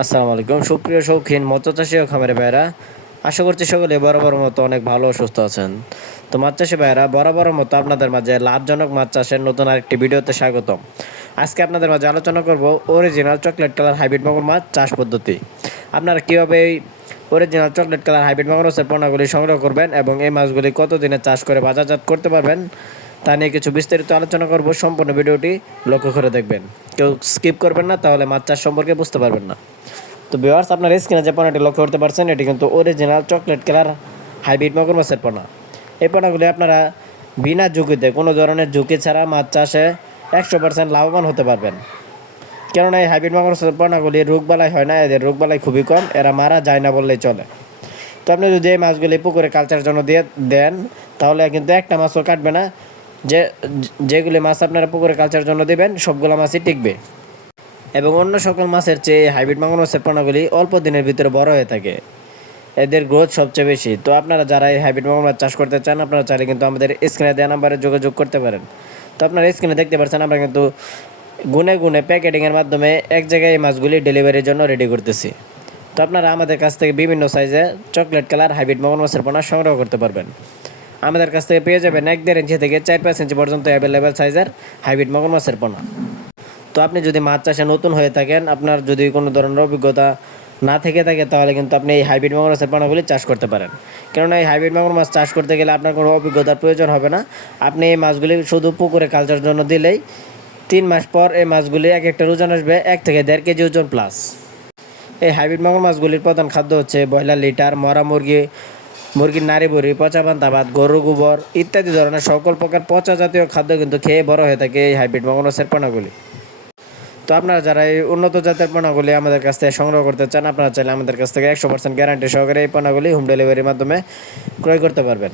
আসসালামু আলাইকুম সুপ্রিয় শৌখিন মৎস্য চাষী ও খামারি ভাইরা, আশা করছি সকলে বরাবর মতো অনেক ভালো ও সুস্থ আছেন। তো মাছ চাষী ভাইরা, বরাবর মতো আপনাদের মাঝে লাভজনক মাছ চাষের নতুন আরেকটি ভিডিওতে স্বাগতম। আজকে আপনাদের মাঝে আলোচনা করব অরিজিনাল চকলেট কালার হাইব্রিড মাগুর মাছ চাষ পদ্ধতি। আপনারা কীভাবে এই অরিজিনাল চকলেট কালার হাইব্রিড মাগুর মাছের পোনাগুলি সংগ্রহ করবেন এবং এই মাছগুলি কতদিনে চাষ করে বাজারজাত করতে পারবেন তা নিয়ে কিছু বিস্তারিত আলোচনা করব। সম্পূর্ণ ভিডিওটি লক্ষ্য করে দেখবেন, কেউ স্কিপ করবেন না, তাহলে মাছ চাষ সম্পর্কে বুঝতে পারবেন না। তো ভিউয়ার্স, আপনার স্ক্রিনে যে পোনাটি লক্ষ্য করতে পারছেন, এটি কিন্তু অরিজিনাল চকলেট কালার হাইব্রিড মাগুর মাছের পোনা। এই পোনাগুলি আপনারা বিনা ঝুঁকিতে, কোনো ধরনের ঝুঁকি ছাড়া মাছ চাষে 100% লাভবান হতে পারবেন। কেননা এই হাইব্রিড মাগুর মাছের পোনাগুলি রোগবালাই হয় না, এদের রোগবালাই খুবই কম, এরা মারা যায় না বললেই চলে। তো আপনি যদি এই মাছগুলি পুকুরে কালচারের জন্য দিয়ে দেন, তাহলে কিন্তু একটা মাছও কাটবে না। যেগুলি মাছ আপনারা পুকুরে কালচারের জন্য দেবেন, সবগুলো মাছই টিকবে এবং অন্য সকল মাছের চেয়ে হাইব্রিড মাগুর মাছের পোনাগুলি অল্প দিনের ভিতরে বড় হয়ে থাকে, এদের গ্রোথ সবচেয়ে বেশি। তো আপনারা যারা এই হাইব্রিড মাগুর মাছ চাষ করতে চান, আপনারা চাইলে কিন্তু আমাদের স্ক্রিনে দেওয়া নাম্বারে যোগাযোগ করতে পারেন। তো আপনারা স্ক্রিনে দেখতে পাচ্ছেন, আমরা কিন্তু গুনে গুনে প্যাকেটিংয়ের মাধ্যমে এক জায়গায় এই মাছগুলি ডেলিভারির জন্য রেডি করতেছি। তো আপনারা আমাদের কাছ থেকে বিভিন্ন সাইজে চকলেট কালার হাইব্রিড মাগুর মাছের পোনা সংগ্রহ করতে পারবেন। আমাদের কাছ থেকে পেয়ে যাবেন 1-1.5 ইঞ্চি থেকে 4-5 ইঞ্চি পর্যন্ত অ্যাভেলেবেল সাইজের হাইব্রিড মাগুর মাছের পোনা। তো আপনি যদি মাছ চাষে নতুন হয়ে থাকেন, আপনার যদি কোনো ধরনের অভিজ্ঞতা না থেকে থাকে, তাহলে কিন্তু আপনি এই হাইব্রিড মাগুর মাছের পোনাগুলি চাষ করতে পারেন। কেননা এই হাইব্রিড মাগুর মাছ চাষ করতে গেলে আপনার কোনো অভিজ্ঞতার প্রয়োজন হবে না। আপনি এই মাছগুলি শুধু পুকুরে কালচারের জন্য দিলেই 3 মাস পর এই মাছগুলি এক একটা ওজন আসবে 1 থেকে 1.5 কেজি ওজন প্লাস। এই হাইব্রিড মাগুর মাছগুলির প্রধান খাদ্য হচ্ছে ব্রয়লার লিটার, মরা মুরগি, মুরগির নাড়ি বুড়ি, পচা পান্তা ভাত, গরুর গোবর ইত্যাদি ধরনের সকল প্রকার পচা জাতীয় খাদ্য কিন্তু খেয়ে বড় হয়ে থাকে এই হাইব্রিড মাগুর মাছের পোনাগুলি। তো আপনারা যারা এই উন্নত জাতের পোনাগুলি আমাদের কাছ থেকে সংগ্রহ করতে চান, আপনারা চাইলে আমাদের কাছ থেকে 100% গ্যারান্টি সহকারে এই পোনাগুলি হোম ডেলিভারির মাধ্যমে ক্রয় করতে পারবেন।